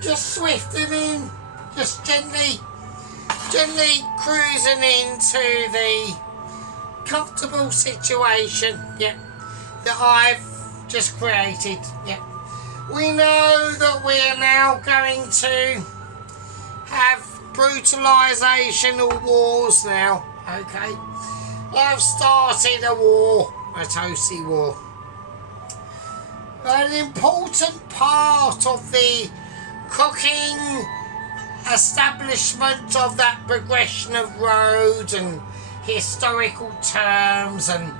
just swifting in, just gently cruising into the comfortable situation, yeah, that I've just created, yeah. We know that we are now going to have brutalisational wars now, okay? I've started a war, a Toastie war. An important part of the cooking establishment of that progression of roads and historical terms and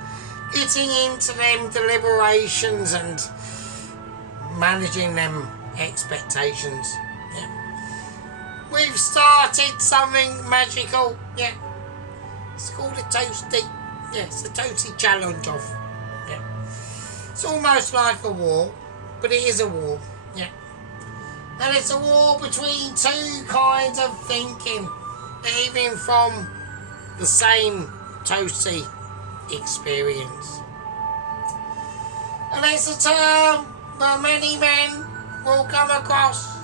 getting into them deliberations and managing them expectations. Yeah. We've started something magical. Yeah. It's called a Toastie. Yeah, it's a Toastie challenge off. Yeah. It's almost like a war, but it is a war. Yeah. And it's a war between two kinds of thinking, even from the same Toastie experience. And it's a term that many men will come across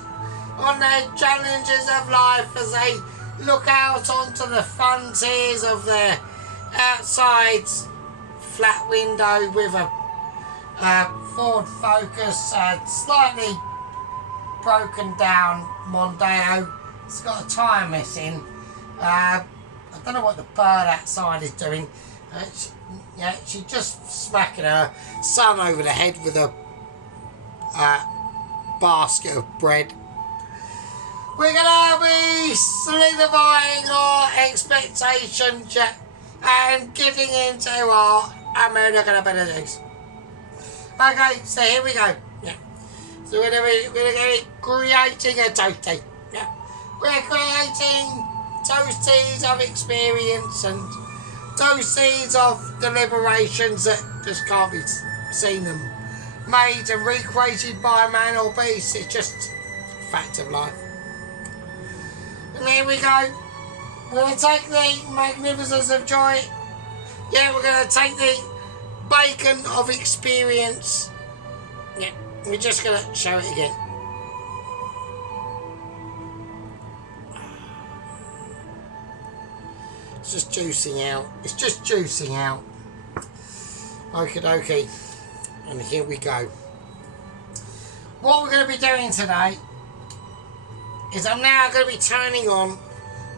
on their challenges of life as they look out onto the frontiers of their outside flat window with a Ford Focus, slightly broken down Mondeo. It's got a tyre missing. I don't know what the bird outside is doing. She's just smacking her son over the head with a basket of bread. We're gonna be solidifying our expectations and getting into our American abilities. Okay, so here we go. Yeah. So we're gonna be creating a Toastie. Yeah. We're creating Toasties of experience and Toasties of deliberations that just can't be seen and made and recreated by man or beast. It's just a fact of life. And here we go. We're going to take the magnificence of joy. Yeah, we're going to take the bacon of experience. Yeah, we're just going to show it again. It's just juicing out. It's just juicing out. Okie dokie. And here we go. What we're going to be doing today is I'm now going to be turning on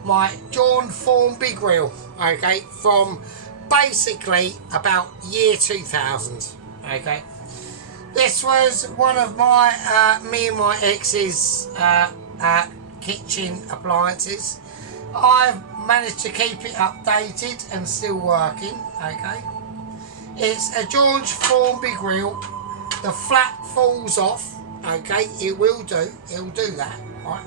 my John Formby grill, okay, from basically about year 2000, okay. This was one of my, me and my ex's kitchen appliances. I've managed to keep it updated and still working, okay. It's a George Formby grill. The flap falls off, okay, it will do, it'll do that, right.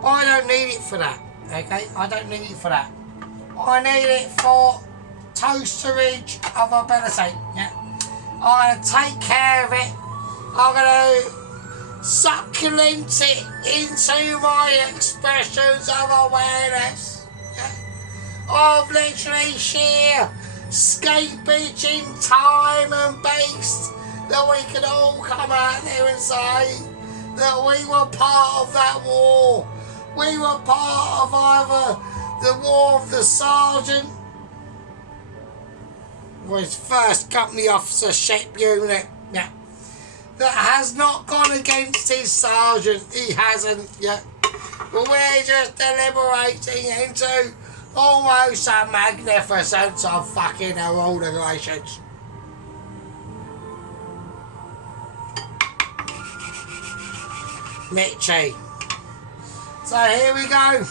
I don't need it for that, okay, I don't need it for that. I need it for toasterage of ability, yeah. I'm going to take care of it, I'm going to succulent it into my expressions of awareness, yeah. Of literally sheer escapage in time and base, that we could all come out there and say that we were part of that war. We were part of either the war of the sergeant, or his first company officership unit, yeah, that has not gone against his sergeant. He hasn't yet. But we're just deliberating into almost a magnificence of fucking our organisations. Mitchie. So here we go.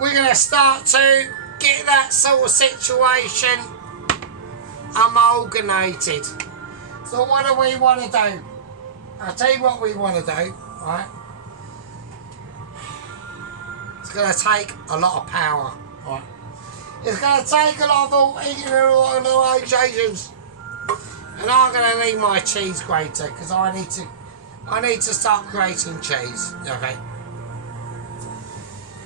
We're going to start to get that sort of situation amalgamated. So what do we want to do? I'll tell you what we want to do, right? It's going to take a lot of power, right? It's going to take a lot of organisations. And I'm going to need my cheese grater because I need to start creating cheese, okay?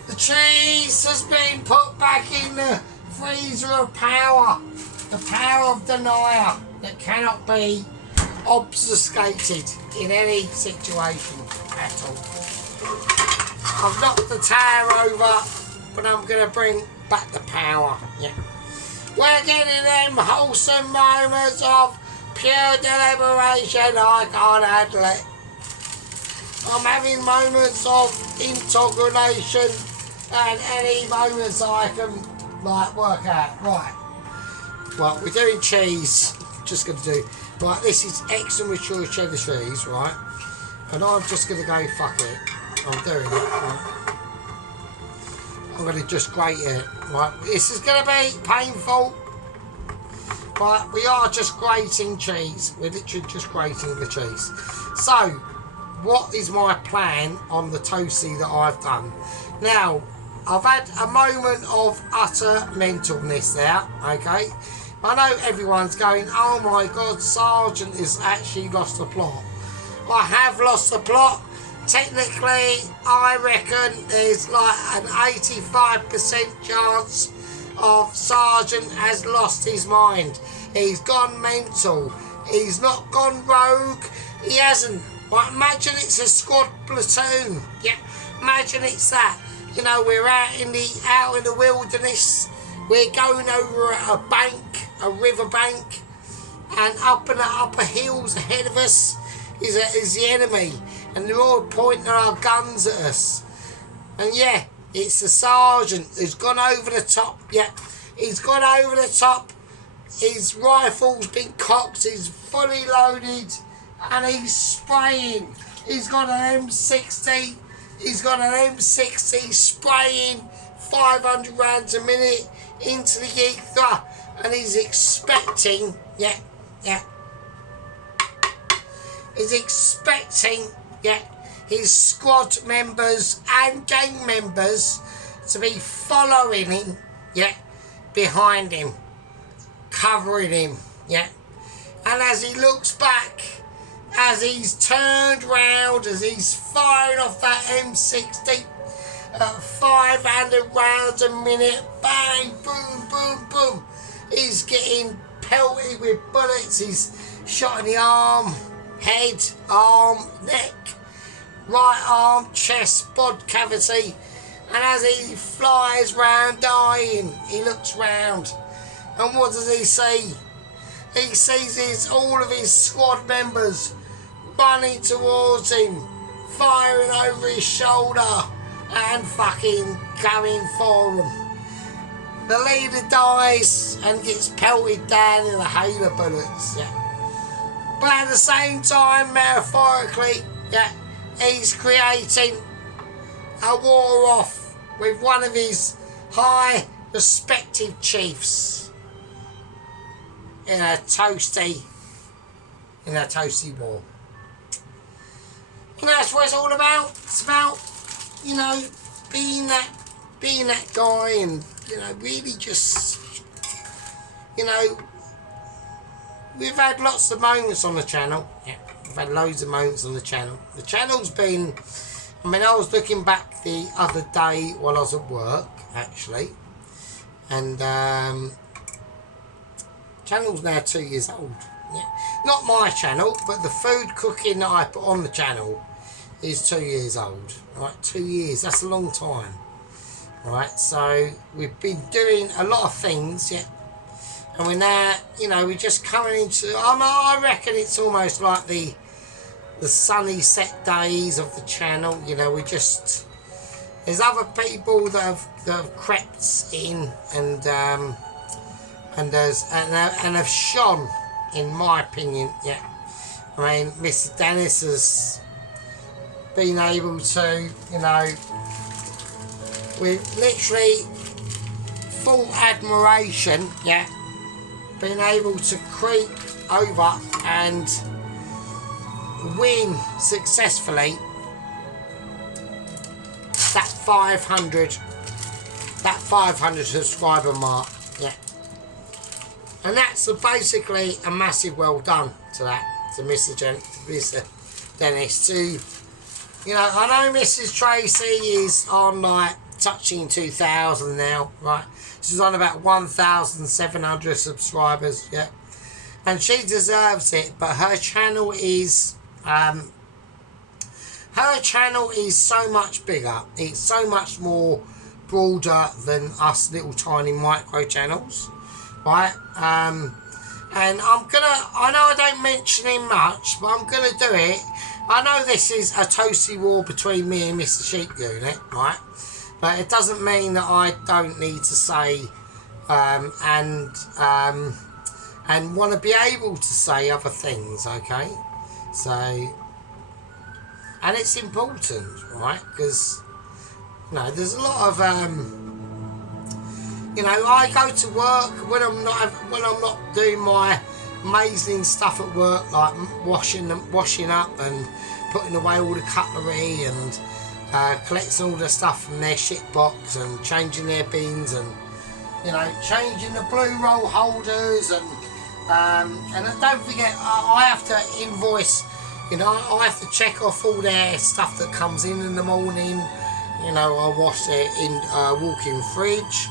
The cheese has been put back in the freezer of power, the power of denial that cannot be obfuscated in any situation at all. I've knocked the tower over, but I'm going to bring back the power. Yeah. We're getting them wholesome moments of pure deliberation. I can't handle it. I'm having moments of integration and any moments I can like work out. Right. Well, we're doing cheese. Just going to do. Right, this is extra mature cheddar cheese, right? And I'm just going to go, fuck it. I'm doing it, right? I'm going to just grate it, right? This is going to be painful. Right, we are just grating cheese. We're literally just grating the cheese. So, what is my plan on the toastie that I've done? Now, I've had a moment of utter mentalness there, okay? I know everyone's going, oh my God, Sergeant has actually lost the plot. I have lost the plot. Technically, I reckon there's like an 85% chance of Sergeant has lost his mind. He's gone mental. He's not gone rogue. He hasn't. Like, imagine it's a squad platoon. Yeah, imagine it's that. You know, we're out in the wilderness. We're going over a bank, a river bank, and up in the upper hills ahead of us is the enemy, and they're all pointing our guns at us. And yeah, it's the sergeant who's gone over the top. Yeah, he's gone over the top. His rifle's been cocked. He's fully loaded, and he's spraying. He's got an M60. He's got an M60 spraying 500 rounds a minute into the ether, and he's expecting, he's expecting, his squad members and gang members to be following him, behind him, covering him, and as he looks back, as he's turned round, as he's firing off that M60, 500 rounds a minute, bang, boom, boom, boom. He's getting pelted with bullets. He's shot in the arm, head, arm, neck, right arm, chest, bod cavity. And as he flies round dying, he looks round. And what does he see? He sees all of his squad members running towards him, firing over his shoulder, and fucking going for him. The leader dies and gets pelted down in a hail of bullets. But at the same time, metaphorically, he's creating a war off with one of his high respective chiefs in a toastie war. And that's what it's all about. It's about, you know, being that guy, and, you know, really just, you know, we've had lots of moments on the channel. We've had loads of moments on the channel. The channel's been, I mean, I was looking back the other day while I was at work, actually, and channel's now 2 years old. Not my channel, but the food cooking that I put on the channel is 2 years old. Right, 2 years, that's a long time. Right, so we've been doing a lot of things, and we're now, you know, we're just coming into, I reckon it's almost like the sunny set days of the channel. You know, there's other people that have crept in and have shone, in my opinion. I mean, Mr. Dennis has been able to, you know, with literally full admiration, been able to creep over and win successfully that 500 subscriber mark, and that's basically a massive well done to Mr. Dennis. To, you know, I know Mrs. Tracy is on like touching 2,000 now, right? She's on about 1,700 subscribers, and and she deserves it. But her channel is so much bigger. It's so much more broader than us little tiny micro channels, right? And I know I don't mention him much, but I'm gonna do it. I know this is a toasty war between me and Mr. Sheep Unit, right? But it doesn't mean that I don't need to say and want to be able to say other things, okay? So, and it's important, right? Because, you know, there's a lot of you know, I go to work when I'm not doing my amazing stuff at work, like washing up and putting away all the cutlery and collecting all the stuff from their shit box and changing their bins and, you know, changing the blue roll holders and don't forget I have to invoice, you know, I have to check off all their stuff that comes in the morning. You know, I wash their walk-in fridge.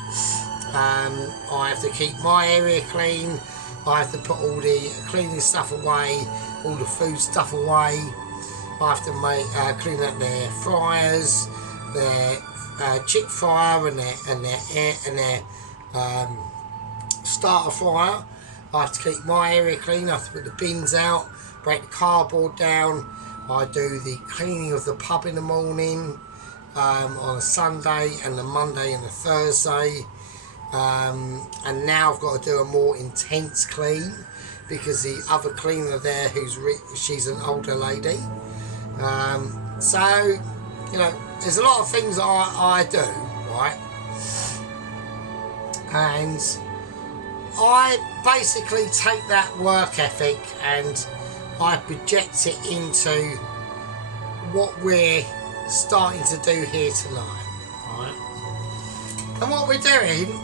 I have to keep my area clean. I have to put all the cleaning stuff away, all the food stuff away. I have to clean up their fryers, their chick fryer and their starter fryer. I have to keep my area clean. I have to put the bins out, break the cardboard down. I do the cleaning of the pub in the morning on a Sunday and a Monday and a Thursday. And now I've got to do a more intense clean because the other cleaner there, she's an older lady. So, you know, there's a lot of things I do, right? And I basically take that work ethic and I project it into what we're starting to do here tonight, right? And what we're doing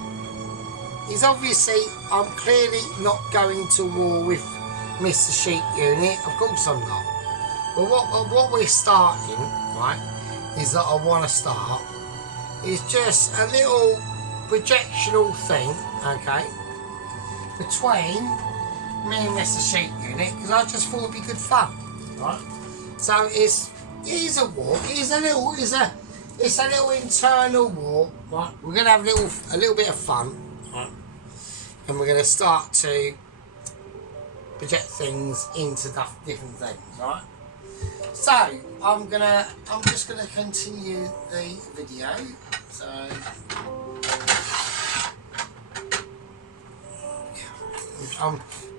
is, obviously, I'm clearly not going to war with Mr. Sheep Unit. Of course I'm not. But what we're starting, right, is that I want to start is just a little projectional thing, okay, between me and Mr. Sheep Unit, because I just thought it'd be good fun, right? So it's a war. It's a little internal war, right? We're gonna have a little bit of fun, right? And we're gonna start to project things into different things, right? So I'm just gonna continue the video. So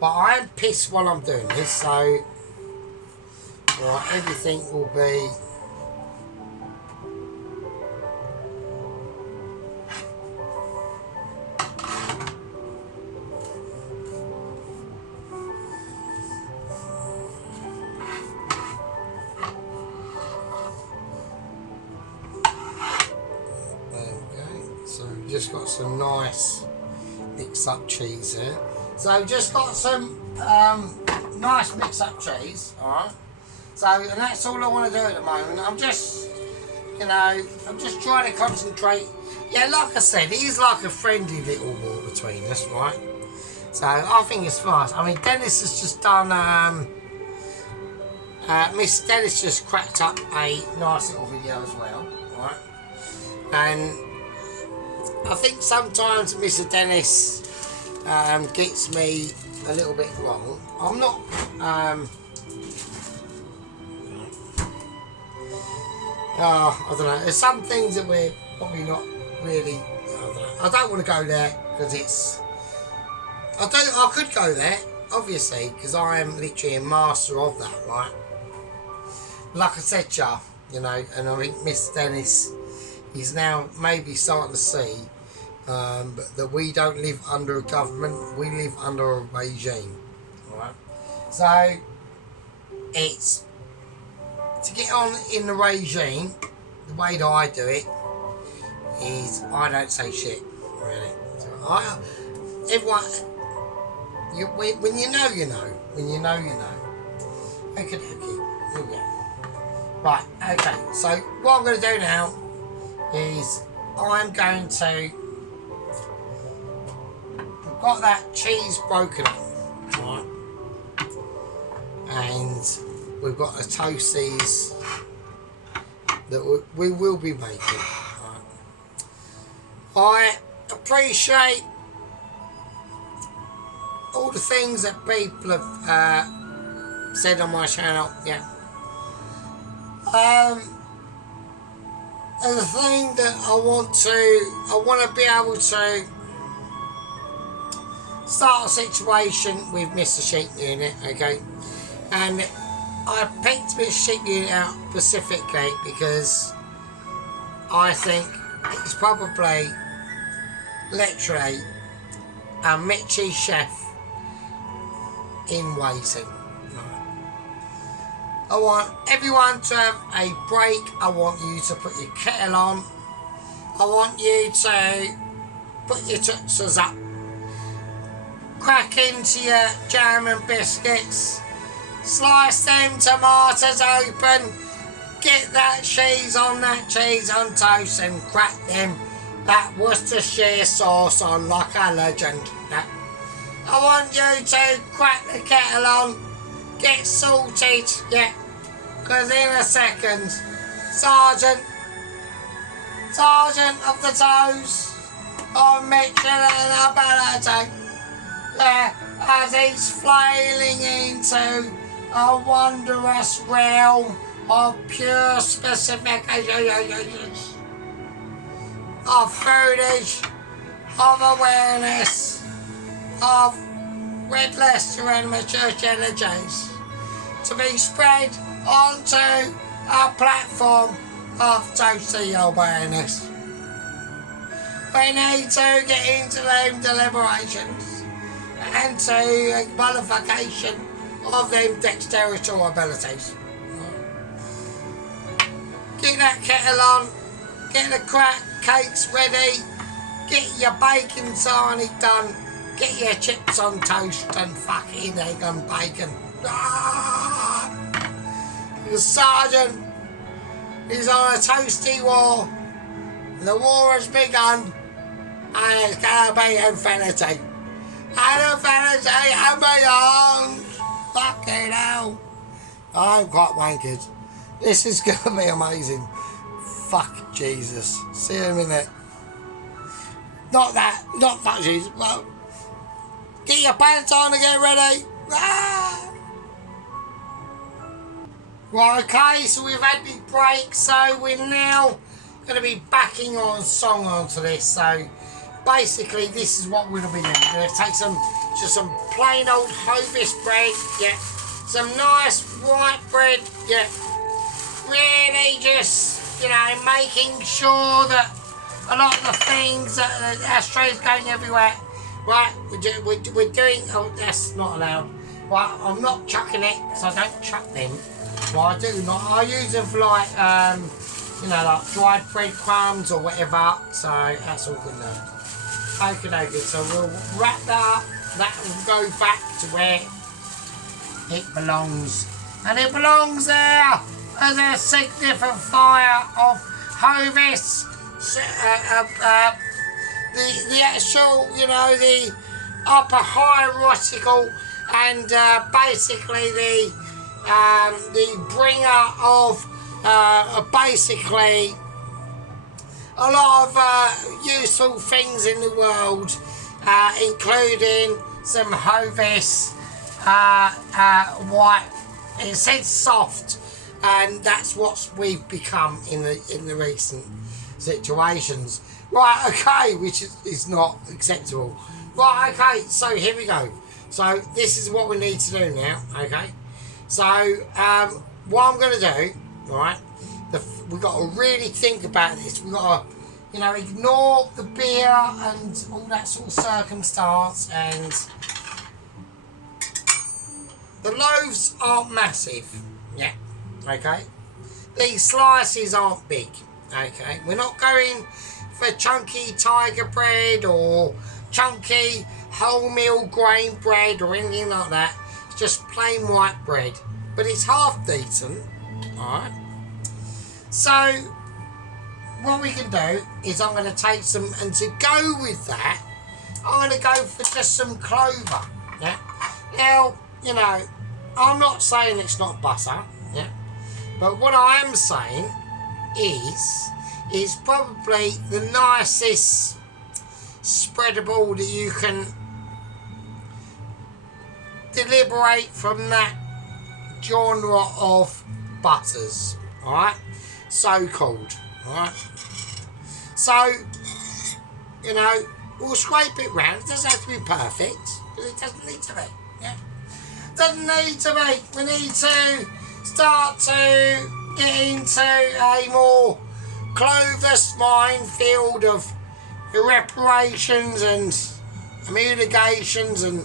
but I'm pissed while I'm doing this, so right, everything will be just got some nice mix up cheese here. So just got some nice mix up cheese, alright? So, and that's all I want to do at the moment. I'm just, you know, I'm just trying to concentrate. Yeah, like I said, it is like a friendly little war between us, right? So I think it's fast. I mean, Dennis has just done, Miss Dennis just cracked up a nice little video as well, right? And I think sometimes Mr. Dennis gets me a little bit wrong. I'm not. I don't know. There's some things that we're probably not really. I don't want to go there because it's. I could go there, obviously, because I am literally a master of that, right? Like I said, you know, and I think Mr. Dennis, he's now maybe starting to see. But that we don't live under a government, we live under a regime, right? So it's to get on in the regime. The way that I do it is I don't say shit, really. So everyone, when you know, you know. When you know, you know. Okay, here we go. Right, okay. So what I'm going to do now is I'm going to. Got that cheese broken up, right? and we've got the toasties that we will be making. Right. I appreciate all the things that people have said on my channel. Yeah. And the thing that I want to be able to start a situation with Mr. Sheep Unit, okay? And I picked Mr. Sheep Unit out specifically because I think he's probably literally a Mitchie chef in waiting. I want everyone to have a break. I want you to put your kettle on. I want you to put your tuxers up. Crack into your jam and biscuits. Slice them tomatoes open. Get that cheese on toast and crack them that Worcestershire sauce on like a legend. Yeah. I want you to crack the kettle on. Get salted, yeah, because in a second, Sergeant of the Toes of Michelin ability, yeah, as he's flailing into a wondrous realm of pure specifications, of foodage, of awareness, of red Leicester and mature energies to be spread onto our platform of Toastie awareness. We need to get into them deliberations and to a qualification of them dexterity abilities. Get that kettle on, get the crack cakes ready, get your bacon sarnie done, get your chips on toast and fucking egg and bacon. Ah! The sergeant is on a toasty war. The war has begun and it's gonna be infinity. And infinity and beyond. Fucking hell. I'm quite wankered. This is gonna be amazing. Fuck Jesus. See you in a minute. Not fuck Jesus, but get your pants on and get ready. Ah! Right, okay, so we've had the break, so we're now going to be backing on song onto this. So basically, this is what we're going to be doing. We're going to take some plain old Hovis bread, yeah, some nice white bread, yeah, really just, you know, making sure that a lot of the things that the ashtrays going everywhere. Right, we're doing, oh, that's not allowed. Right, I'm not chucking it, so I don't chuck them. Well, I do not, I use them for like, you know, like dried breadcrumbs or whatever, so that's all good now. Okay, so we'll wrap that up, that will go back to where it belongs. And it belongs there as a signifier of Hovis, the actual, you know, the upper hierarchical and basically the bringer of basically a lot of useful things in the world, including some Hovis white. It says soft, and that's what we've become in the recent situations. Right, okay, which is not acceptable. Right, okay, so here we go. So this is what we need to do now, okay? So what I'm going to do, right, we've got to really think about this. We've got to, you know, ignore the beer and all that sort of circumstance. And the loaves aren't massive, yeah, okay? These slices aren't big, okay? We're not going for chunky tiger bread or chunky wholemeal grain bread or anything like that. It's just plain white bread, but it's half decent, alright? So what we can do is I'm going to take some, and to go with that I'm going to go for just some clover, yeah? Now, you know, I'm not saying it's not butter, yeah, but what I am saying is it's probably the nicest spreadable that you can deliberate from that genre of butters, alright, so called, alright. So, you know, we'll scrape it round. It doesn't have to be perfect, because it doesn't need to be, yeah. Doesn't need to be. We need to start to get into a more cloveless minefield of irreparations and mitigations, and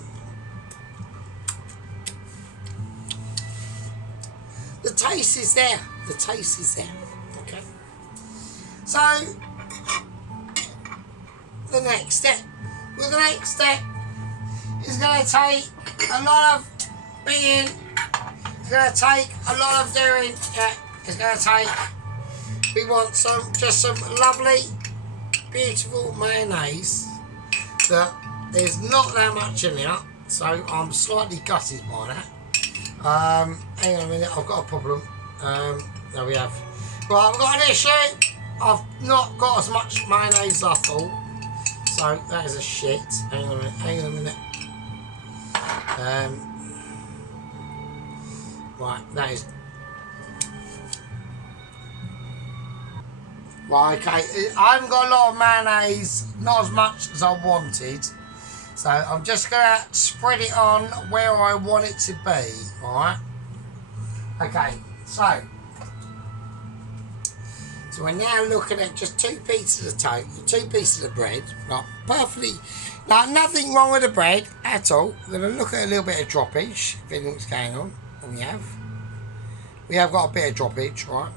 the taste is there. The taste is there. Okay. So the next step. Well, the next step is going to take a lot of being. It's going to take a lot of doing. Yeah. It's going to take. We want some lovely, beautiful mayonnaise that there's not that much in it, so I'm slightly gutted by that. Hang on a minute, I've got a problem. There we have. Well, I've got an issue. I've not got as much mayonnaise as I thought, so that is a shit. Hang on a minute. Right, that is. Right, okay, I haven't got a lot of mayonnaise, not as much as I wanted. So I'm just going to spread it on where I want it to be, alright? Okay, so we're now looking at just two pieces of toast, two pieces of bread, like perfectly, like nothing wrong with the bread at all. We're going to look at a little bit of droppage, if anything's going on, and we have got a bit of droppage, right?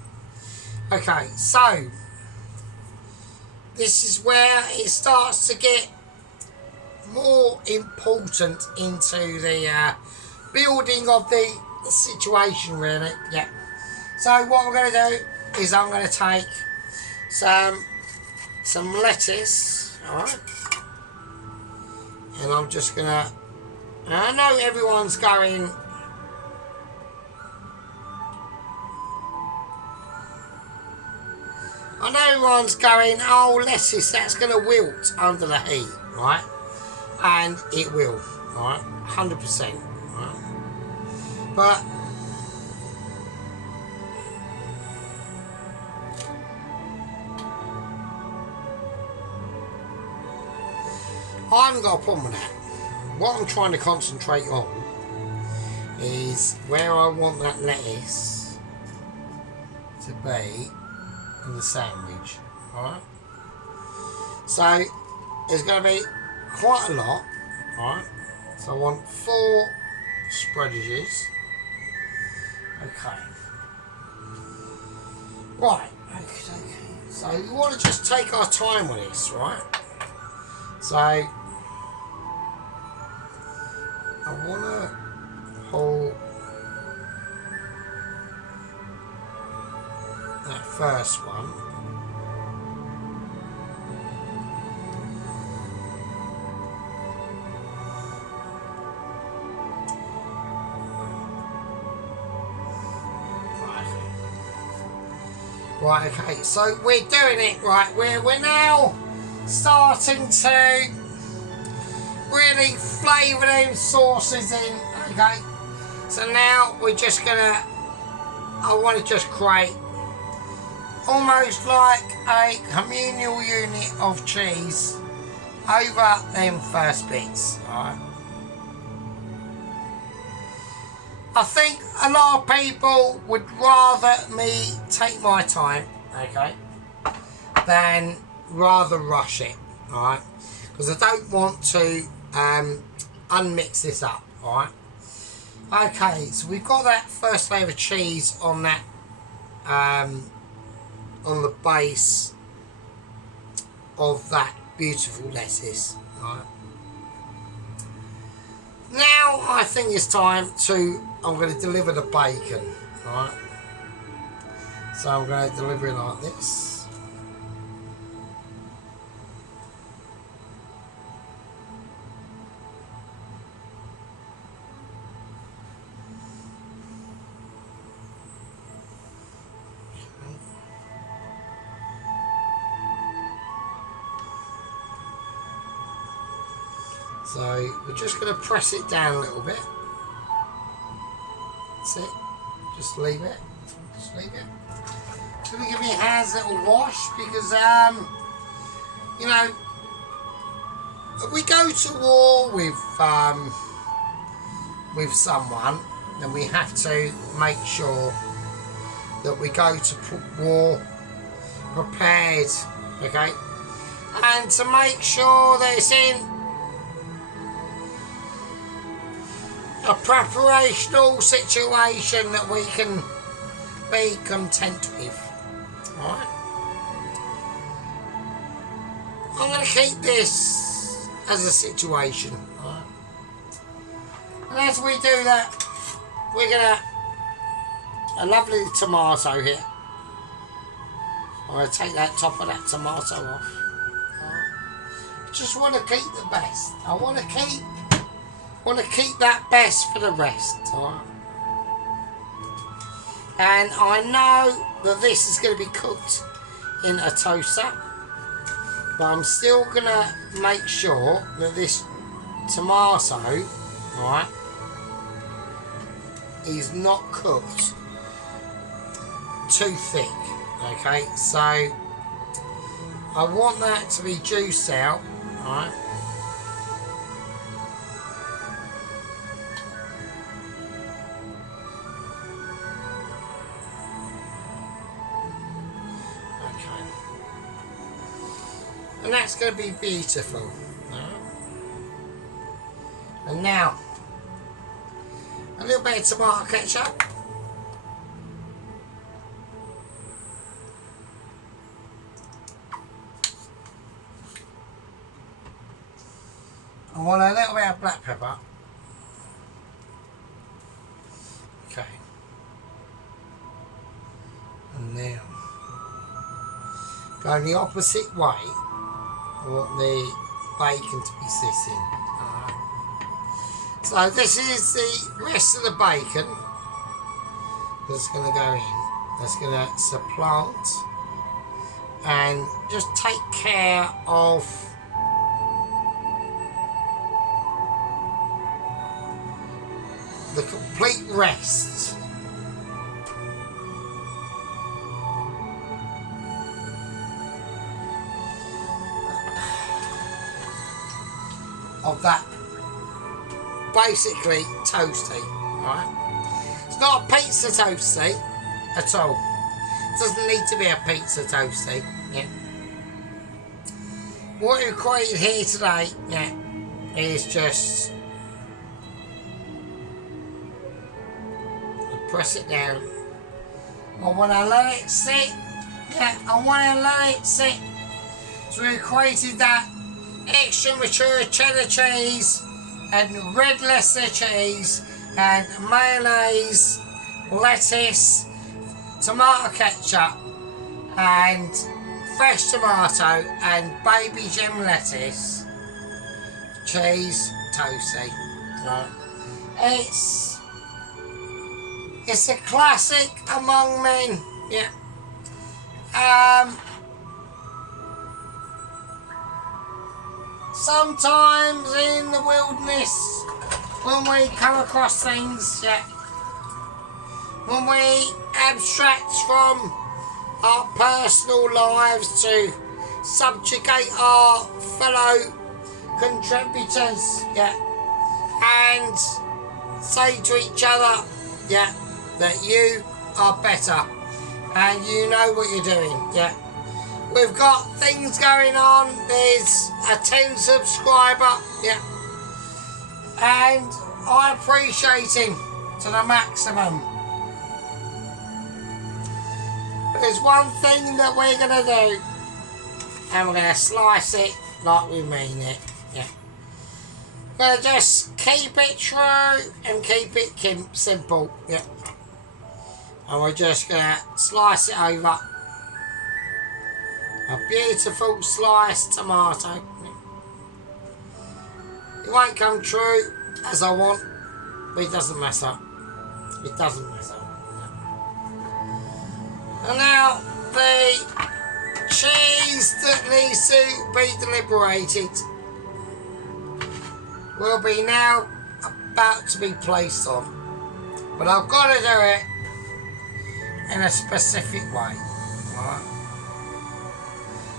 Okay, so this is where it starts to get more important into the building of the situation, really. Yeah. So what we're going to do is I'm going to take some lettuce, alright, and I'm just going to, I know everyone's going, oh, lettuce, that's going to wilt under the heat, right? And it will, right? 100%, right? But I haven't got a problem with that. What I'm trying to concentrate on is where I want that lettuce to be in the sandwich, alright? So there's going to be quite a lot, alright? So I want 4 spreadages. Okay. Right, okay. So we want to just take our time with this, right? So I want to pull that first one. Right, okay, so we're doing it, right, we're now starting to really flavour those sauces in, okay, so now we're just gonna, I want to just create almost like a communal unit of cheese over them first bits, alright. I think a lot of people would rather me take my time, okay, than rather rush it, alright, because I don't want to unmix this up, alright. Okay, so we've got that first layer of cheese on that, on the base of that beautiful lettuce, alright. Now I think it's time to, I'm going to deliver the bacon, alright. So I'm going to deliver it like this. So we're just going to press it down a little bit. That's it. Just leave it. Just leave it. Just going to give your hands a little wash because, you know, if we go to war with someone, then we have to make sure that we go to war prepared, okay? And to make sure that it's in a preparational situation that we can be content with. Alright? I'm going to keep this as a situation. Alright? And as we do that, we're going to a lovely tomato here. I'm going to take that top of that tomato off. Alright? Just want to keep the best. I want to keep that best for the rest. Alright? And I know that this is going to be cooked in a toaster, but I'm still going to make sure that this tomato, right, is not cooked too thick. Okay, so I want that to be juiced out, right? And that's going to be beautiful. And now, a little bit of tomato ketchup. I want a little bit of black pepper. Okay. And now, going the opposite way. I want the bacon to be sitting. Alright. So this is the rest of the bacon that's going to go in. That's going to supplant and just take care of the complete rest. Of that basically toasty, right? It's not a pizza toasty at all. It doesn't need to be a pizza toasty. Yeah. What we've created here today, yeah, is just press it down. I want to let it sit. Yeah, I want to let it sit. So we created that extra mature cheddar cheese and red Leicester cheese and mayonnaise, lettuce, tomato ketchup and fresh tomato and baby gem lettuce cheese toasty. Right. It's a classic among men. Yeah. Sometimes in the wilderness, when we come across things, yeah, when we abstract from our personal lives to subjugate our fellow contributors, yeah, and say to each other, yeah, that you are better and you know what you're doing, yeah. We've got things going on. There's a 10 subscriber, yeah, and I appreciate him to the maximum. But there's one thing that we're going to do, and we're going to slice it like we mean it, yeah. We're going to just keep it true and keep it simple, yeah. And we're just going to slice it over. A beautiful sliced tomato. It won't come true as I want, but it doesn't mess up. It doesn't mess up. And now the cheese that needs to be deliberated. will be now about to be placed on. But I've got to do it in a specific way. Right?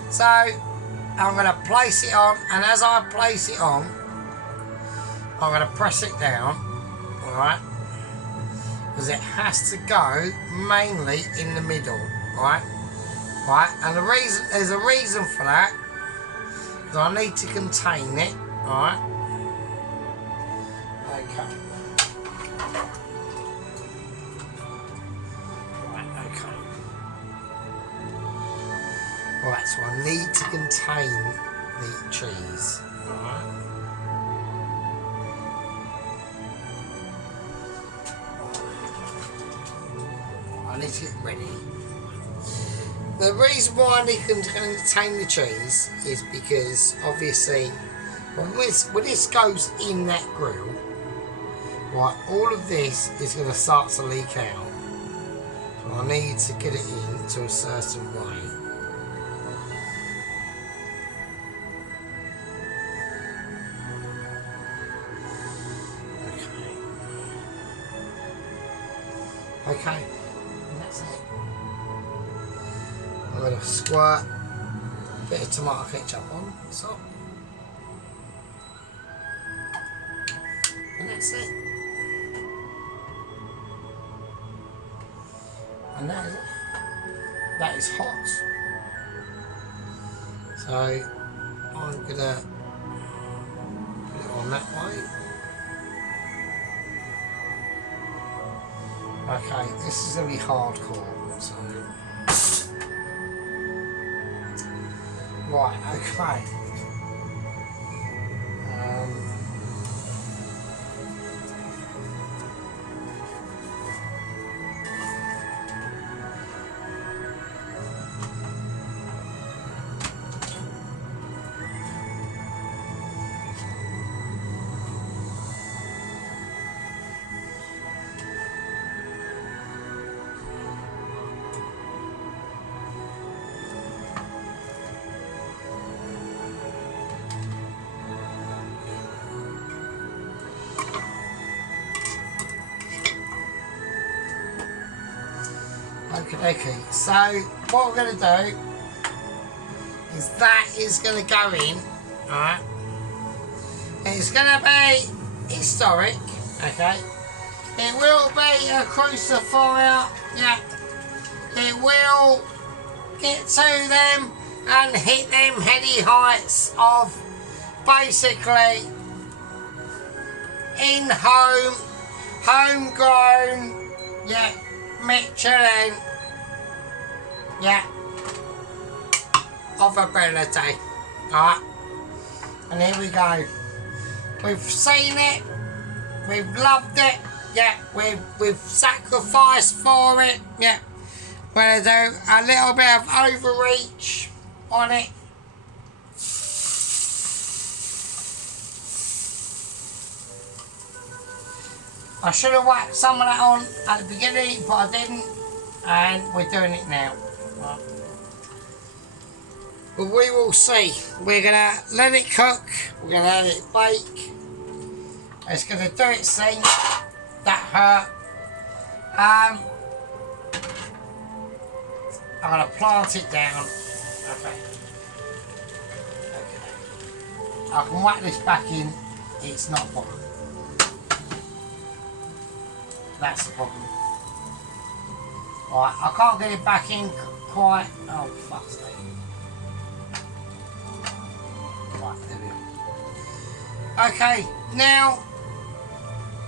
So I'm going to place it on, and as I place it on, I'm going to press it down, alright? Because it has to go mainly in the middle, right? Right, and there's a reason for that. Because I need to contain it, alright? Okay. Right, okay. Right, so I need to contain the cheese, alright? I need to get ready. The reason why I need to contain the cheese is because obviously when this goes in that grill, right, all of this is going to start to leak out. So I need to get it into a certain way. Okay, and that's it. I'm going to squirt a bit of tomato ketchup on the top. And that's it. And that is it. That is hot. So I'm going to put it on that way. Okay, this is going to be hardcore, so... Right, okay. Okay, so what we're going to do is that is going to go in, alright? It's going to be historic, okay? It will be a crucifier, yeah. It will get to them and hit them heady heights of basically in-home, homegrown, yeah, Michelin, yeah, of ability, alright, and here we go. We've seen it, we've loved it, yeah, we've sacrificed for it, yeah. We're going to do a little bit of overreach on it. I should have whacked some of that on at the beginning, but I didn't, and we're doing it now. Right. But we will see. We're going to let it cook, we're going to let it bake. It's going to do its thing. That hurt. I'm going to plant it down. Okay. I can whack this back in, it's not a problem. That's the problem. Right, I can't get it back in quite. Oh, fuck's sake. Right, there we go. Okay, now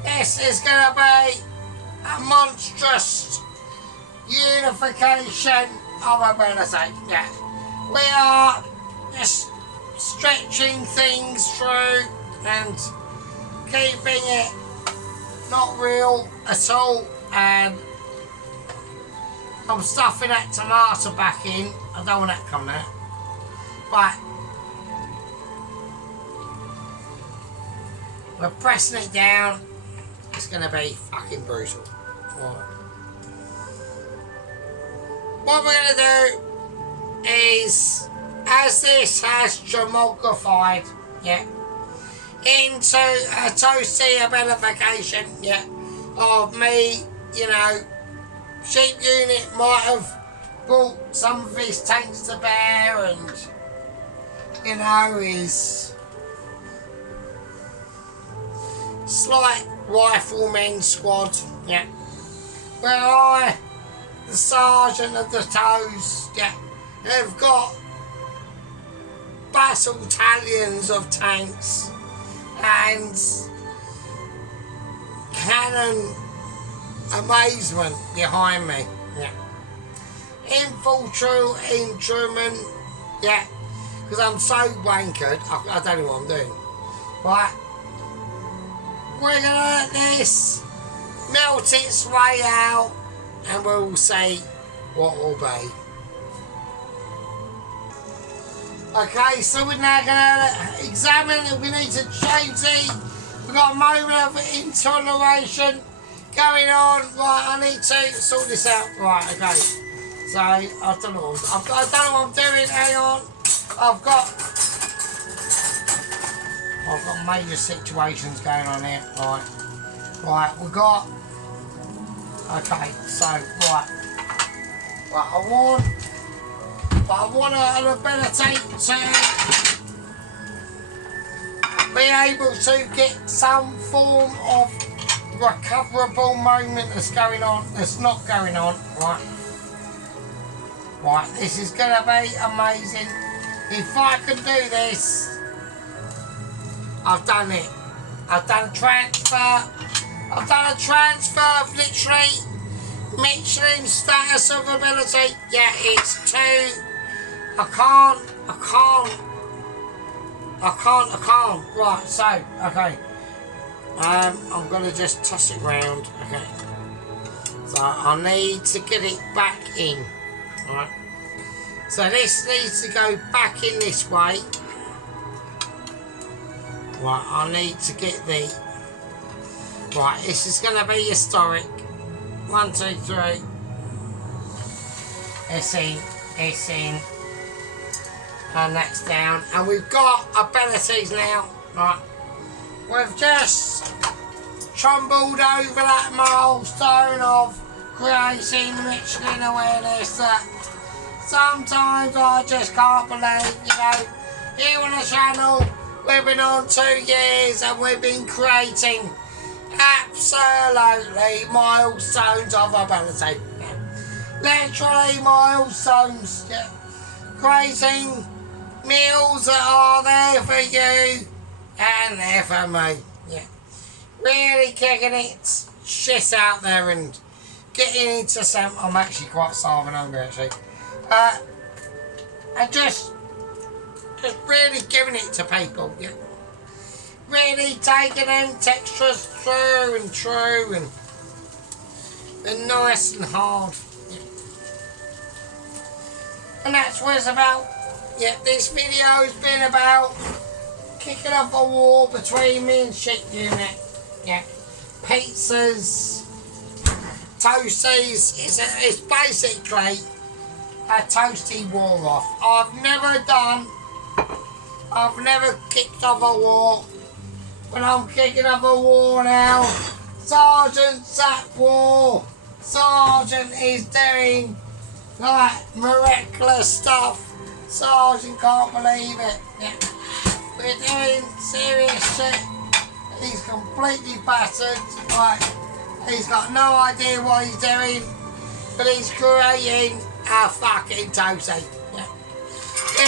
this is going to be a monstrous unification of ability. Yeah, we are just stretching things through and keeping it not real at all, and I'm stuffing that tomato back in. I don't want that coming out, but we're pressing it down. It's going to be fucking brutal. Right. What we're going to do is, as this has gemogrified, yeah, into a Toastie abilification, yeah, of me, you know, Sheep Unit might have brought some of his tanks to bear and, you know, his slight riflemen squad, yeah, where I, the sergeant of the Toes, yeah, have got battalions of tanks and cannon amazement behind me, yeah. Infantrymen, yeah, because I'm so wankered, I don't know what I'm doing. Right, we're gonna let this melt its way out and we'll see what will be. Okay, so we're now gonna examine if we need to change it. We've got a moment of intoleration going on. Right, I need to sort this out. Right, okay. So I don't know what I'm doing. Hang on. I've got major situations going on here. Right, we've got. Okay, so right, I want an ability to be able to get some form of recoverable moment that's going on, that's not going on, right? Right, this is going to be amazing. If I can do this, I've done it. I've done a transfer. I've done a transfer of literally Michelin status of ability. Yeah, it's 2. I can't. Right, so, okay. I'm gonna just toss it round. Okay. So I need to get it back in. Alright. So this needs to go back in this way. Right, I need to get the. Right, this is gonna be historic. 1, 2, 3. It's in. And that's down. And we've got abilities now. Right. We've just trumbled over that milestone of creating Michelin awareness that sometimes I just can't believe, you know, here on the channel we've been on 2 years and we've been creating absolutely milestones of ability. Literally milestones. Yeah. Creating meals that are there for you and there for me. Yeah. Really kicking it shit out there and getting into some. I'm actually quite starving hungry actually. And just really giving it to people. Yeah. Really taking them textures through and they're nice and hard. Yeah. And that's what it's about. Yeah, this video has been about kicking off a war between me and Sheep Unit. Yeah, pizzas, Toasties. It's basically a Toastie war off. I've never kicked off a war. But I'm kicking off a war now. Sergeant's at war. Sergeant is doing like miraculous stuff. Sergeant can't believe it. Yeah. We're doing serious shit. He's completely battered. Right. He's got no idea what he's doing. But he's creating a fucking Toastie. Yeah.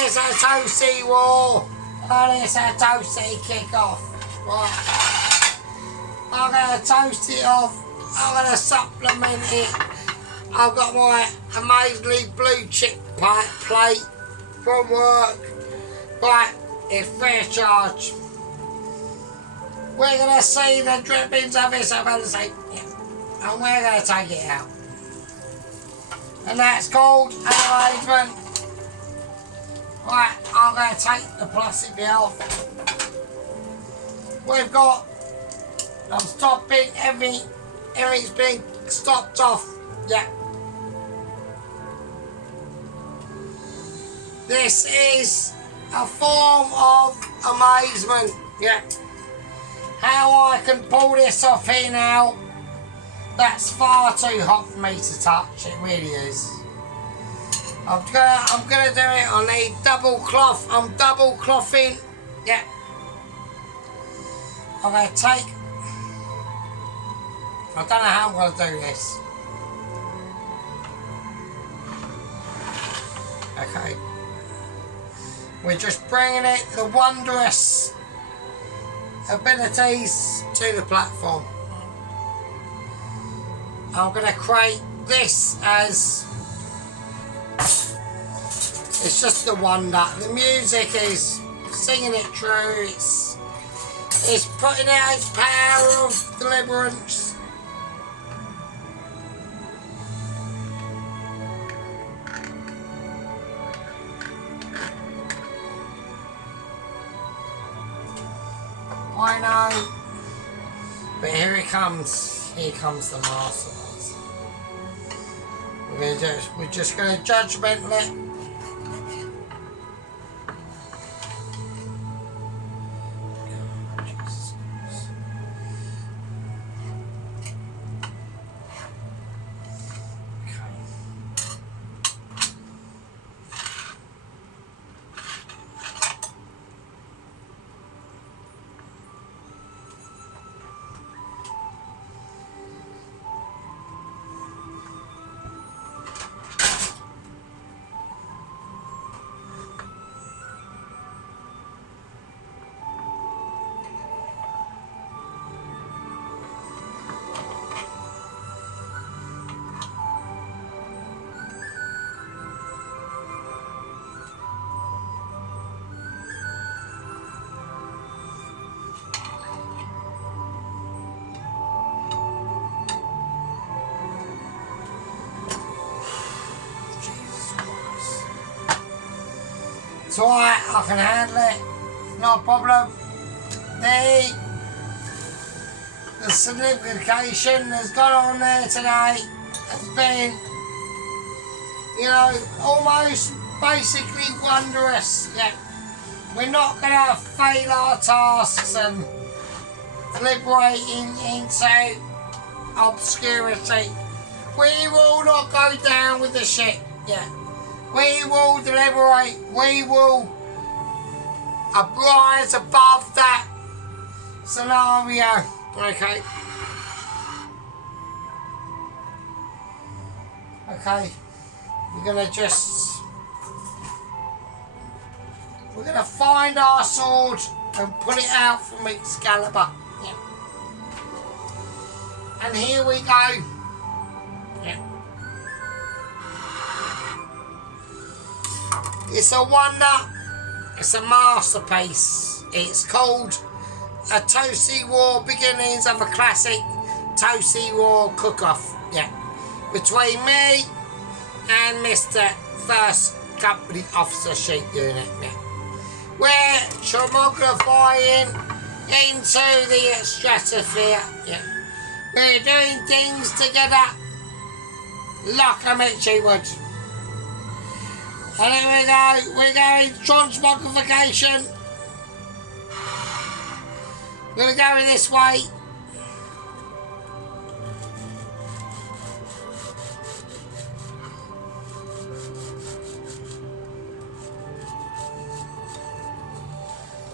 It's a Toastie war. And it's a Toastie kick-off. Right. I'm going to toast it off. I'm going to supplement it. I've got my amazingly blue chip plate from work. Right, it's free of charge. We're going to see the drippings of this ability. Yeah. And we're going to take it out. And that's called an arrangement. Right, I'm going to take the plastic bit off. We've got, I'm stopping everything's being stopped off. Yeah. This is a form of amazement. Yeah. how I can pull this off here now. That's far too hot for me to touch. It really is. I'm gonna do it on a double cloth. I'm double clothing. Yeah. I'm gonna take. I don't know how I'm gonna do this. Okay. We're just bringing it, the wondrous abilities to the platform. I'm going to create this as, it's just the wonder. The music is singing it true. It's putting out its power of deliverance. I know, but here it comes. Here comes the masterpiece. We're just going to judgment it. It's alright, I can handle it, no problem. The signification that's gone on there today has been, you know, almost basically wondrous. Yeah. We're not going to fail our tasks and liberating into obscurity. We will not go down with the ship. Yeah. We will deliberate. We will rise above that scenario. Okay. Okay. We're gonna find our sword and pull it out from Excalibur. Yeah. And here we go. Yeah. It's a wonder. It's a masterpiece. It's called A Toastie War, Beginnings of a Classic Toastie War Cook-Off. Yeah. Between me and Mr. First Company Officer Sheep Unit. Yeah. We're tromographying into the stratosphere. Yeah. We're doing things together like a Mitchie would. And here we go, we're going transmogrification. We're going to go this way.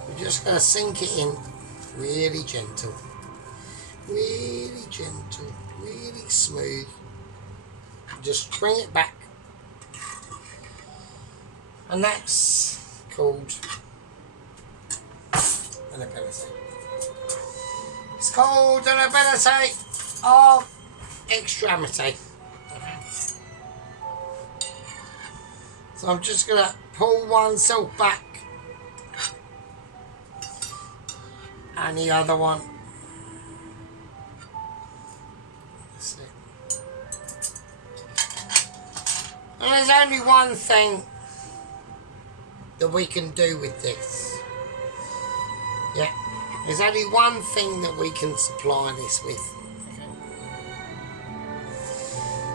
We're just going to sink it in really gentle. Really gentle, really smooth. Just bring it back. And that's called an ability. It's called an ability of extremity. So I'm just going to pull oneself back and the other one. That's it. And there's only one thing that we can do with this. Yeah, there's only one thing that we can supply this with.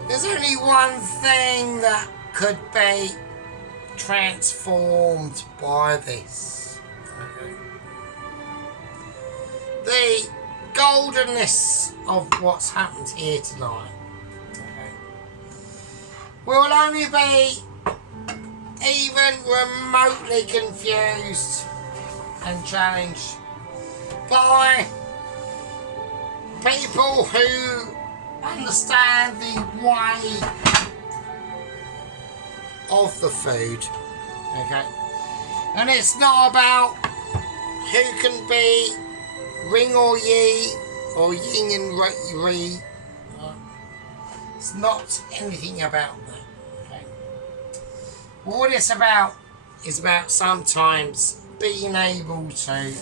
There's only one thing that could be transformed by this. the goldenness of what's happened here tonight. Okay. We'll only be even remotely confused and challenged by people who understand the way of the food. Okay. And it's not about who can be ring or ye, or yin and re. It's not anything about that. Okay. What it's about is about sometimes being able to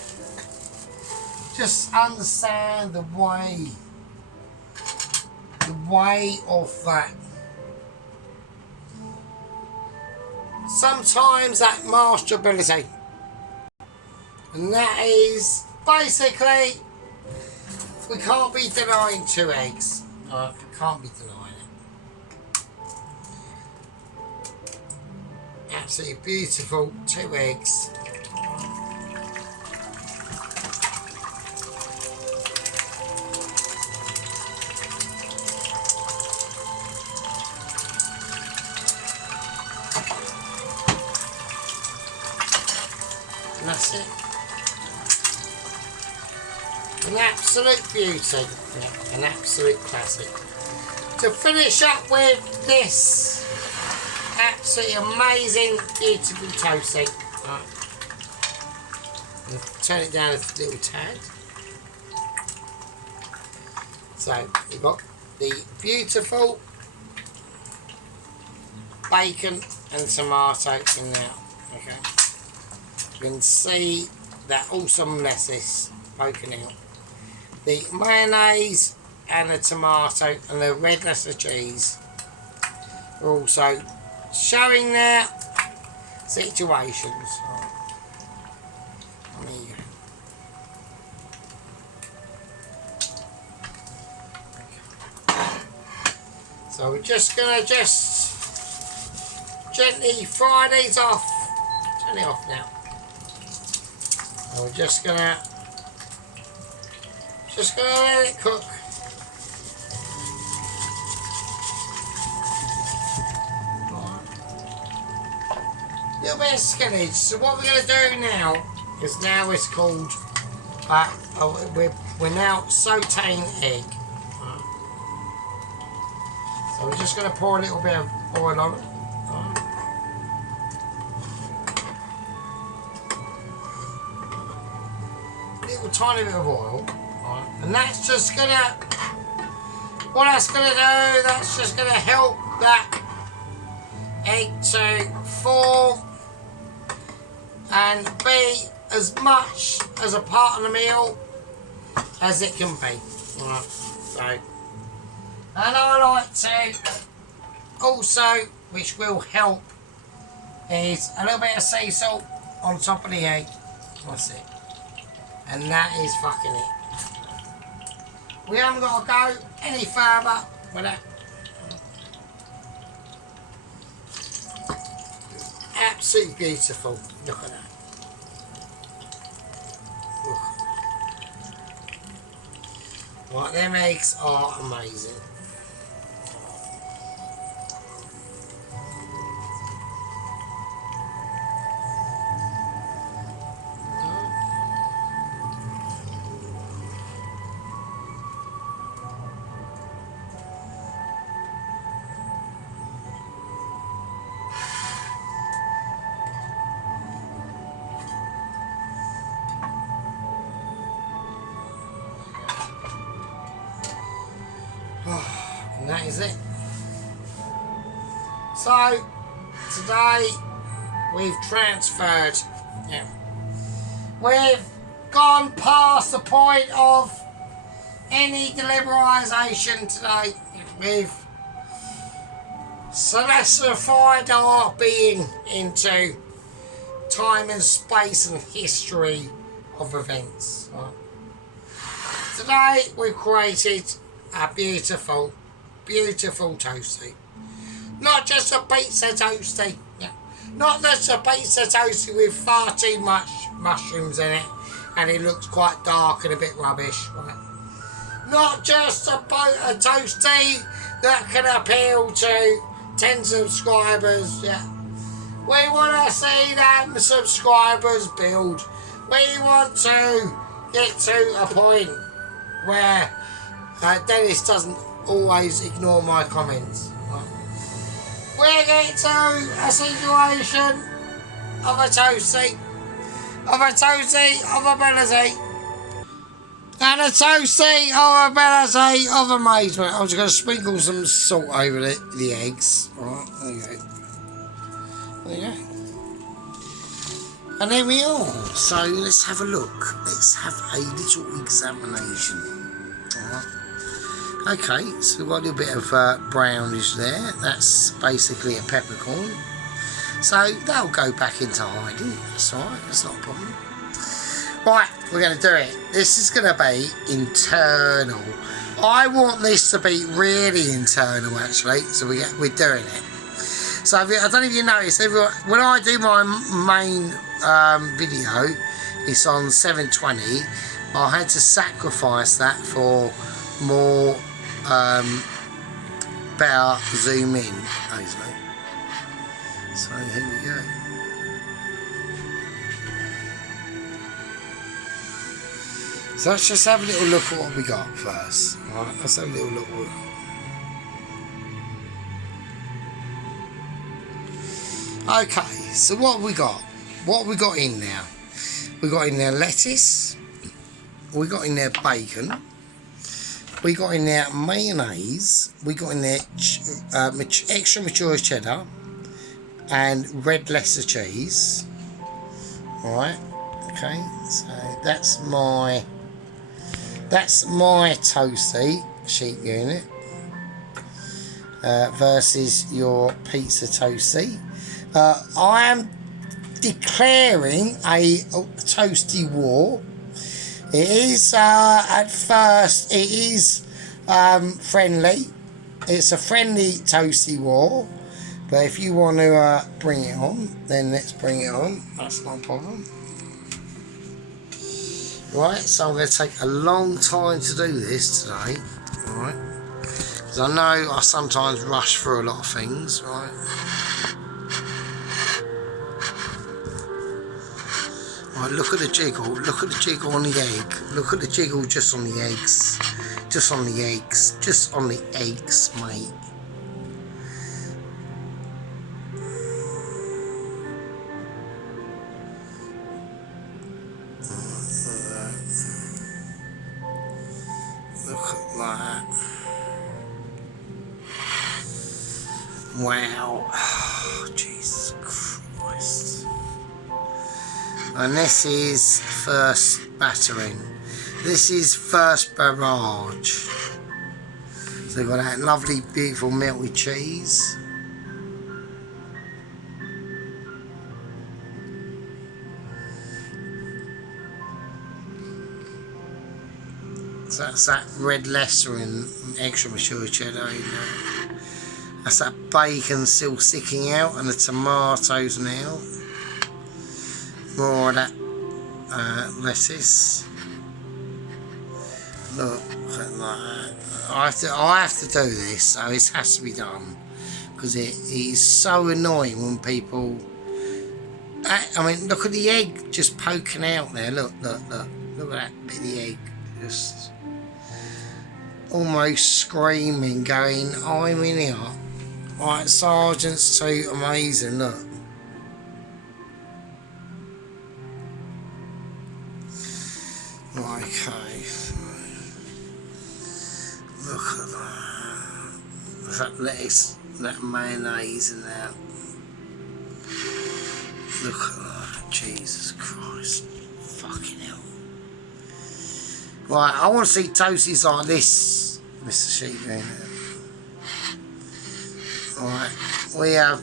just understand the way of that. Sometimes that masterability, and that is basically, we can't be denying 2 eggs. We can't be denying it. Absolutely beautiful 2 eggs. And that's it. An absolute beauty, an absolute classic. To finish up with this absolutely amazing, beautiful toastie. Right. Turn it down a little tad. So you've got the beautiful bacon and tomato in there. Okay. You can see that awesomeness is poking out. The mayonnaise and the tomato and the redness of cheese are also showing their situations. There you go. So we're just gonna gently fry these off. Turn it off now. And we're just gonna let it cook. A little bit of spinach. So what we're going to do now is it's called, we're now sauteing egg. So we're just going to pour a little bit of oil on it. Little tiny bit of oil. And that's just going to, what that's going to do, that's just going to help that egg to form and be as much as a part of the meal as it can be. Right. So, and I like to also, which will help, is a little bit of sea salt on top of the egg. That's it. And that is fucking it. We haven't got to go any further with that. Absolutely beautiful. Look at that. Look. Right, them eggs are amazing. And that is it. So today we've transferred. Yeah. We've gone past the point of any deliberation today. We've solidified our being into time and space and history of events. Right? Today we've created a beautiful, beautiful toastie. Not just a pizza toastie. Yeah. Not just a pizza toastie with far too much mushrooms in it and it looks quite dark and a bit rubbish, right? Not just a toastie that can appeal to 10 subscribers, yeah. We want to see them subscribers build. We want to get to a point where Dennis doesn't always ignore my comments. Right? We get to a situation of a toastie, of ability, and a toastie of ability of amazement. I'm just going to sprinkle some salt over the eggs. Alright, there you go. There you go. And there we are. So let's have a look. Let's have a little examination. Alright. Okay, so we've got a little bit of brownish there. That's basically a peppercorn. So they'll go back into hiding. That's alright, that's not a problem. Right, we're going to do it. This is going to be internal. I want this to be really internal, actually. So we're doing it. So I don't know if you notice, when I do my main video, it's on 720. I had to sacrifice that for more better zoom in, basically. So here we go. So let's just have a little look at what we got first. Alright, let's have a little look. Okay, so what have we got? What have we got in there? We got in there lettuce. We got in there bacon. We got in there mayonnaise. We got in there extra mature cheddar and red Leicester cheese. Alright, okay, so that's my toastie sheep unit versus your pizza toastie. I am declaring a toastie war. It is at first it is friendly. It's a friendly toastie war, but if you want to bring it on, then let's bring it on. That's not a problem. Right, so I'm going to take a long time to do this today, alright, because I know I sometimes rush through a lot of things, right. Right, look at the jiggle on the egg, look at the jiggle just on the eggs, just on the eggs, mate. Look at that. Wow. Oh, Jesus Christ. And this is first battering. This is first barrage. So we've got that lovely, beautiful, melty cheese. So that's that red Leicester and extra mature cheddar in there. That's that bacon still sticking out and the tomatoes now. More of that lettuce. Look at that. I have to do this, so it has to be done because it is so annoying when people. I mean, look at the egg just poking out there. Look at that bit of the egg just almost screaming, going, "I'm in here!" Right, Sergeant's too amazing. Look. Okay. Look at that. That lettuce, that mayonnaise in there. Look at that. Jesus Christ. Fucking hell. Right, I want to see toasties like this, Mr. Sheep. Alright, we have,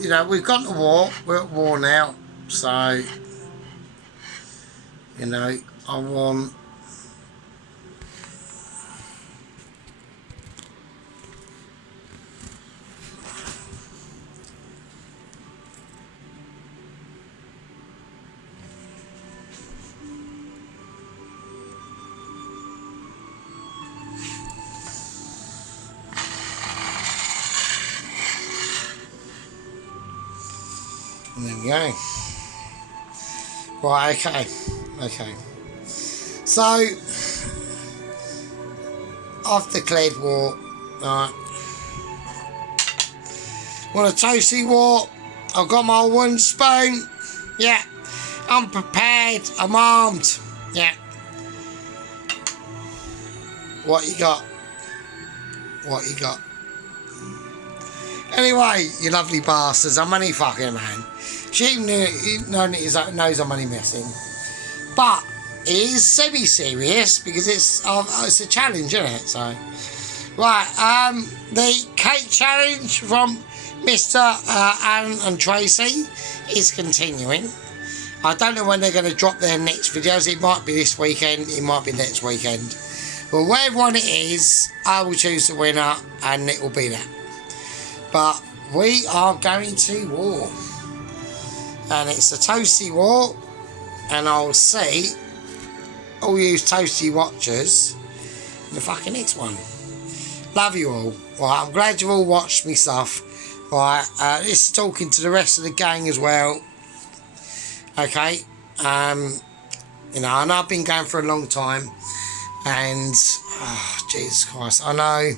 you know, we've gone to war. We're at war now. So, you know, I want There we go. Right, okay. Okay. So, I've declared war. Alright. Want a toasty war? I've got my one spoon. Yeah. I'm prepared. I'm armed. Yeah. What you got? What you got? Anyway, you lovely bastards, I'm only fucking man. She knows I'm only messing. But it is semi-serious because it's a challenge, isn't it? So, right, the cake challenge from Mr. Alan and Tracy is continuing. I don't know when they're going to drop their next videos. It might be this weekend, it might be next weekend. But whatever one it is, I will choose the winner and it will be that. But we are going to war. And it's a Toastie war. And I'll see all you Toastie watchers in the fucking next one. Love you all. Right, I'm glad you all watched me stuff. Right, this is talking to the rest of the gang as well. Okay. You know, I know I've been going for a long time. And, oh, Jesus Christ, I know.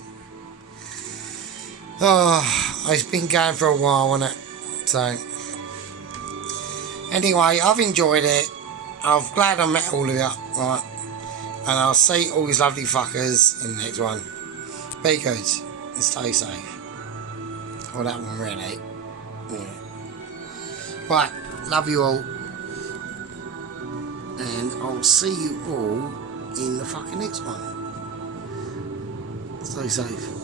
Oh, it's been going for a while, hasn't it? So, anyway, I've enjoyed it. I'm glad I met all of you, right? And I'll see all these lovely fuckers in the next one. Be good and stay safe. Well, that one really. Yeah. Right, love you all. And I'll see you all in the fucking next one. Stay safe.